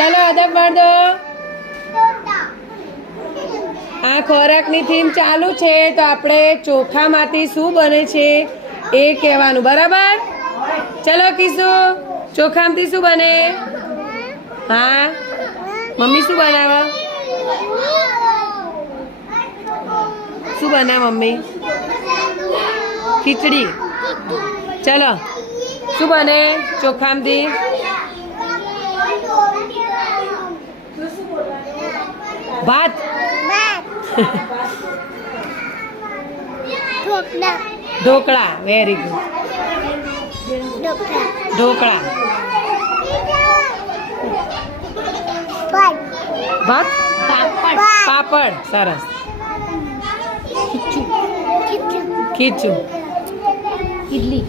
ચલો અદબ વર્દો. આ ખોરાકની થીમ ચાલુ છે તો આપણે ચોખામાંથી શું બને છે એ કહેવાનું, બરાબર? ચલો કિશુ, ચોખામાંથી શું બને? હા, મમ્મી શું બનાવે? શું બનાવે મમ્મી? ખીચડી. ચલો, શું બને ચોખામાંથી? ભાત. ઢોકળા. Very good. ઢોકળા. ભાત. પાપડ. સરસ. ખીચું. ઇડલી.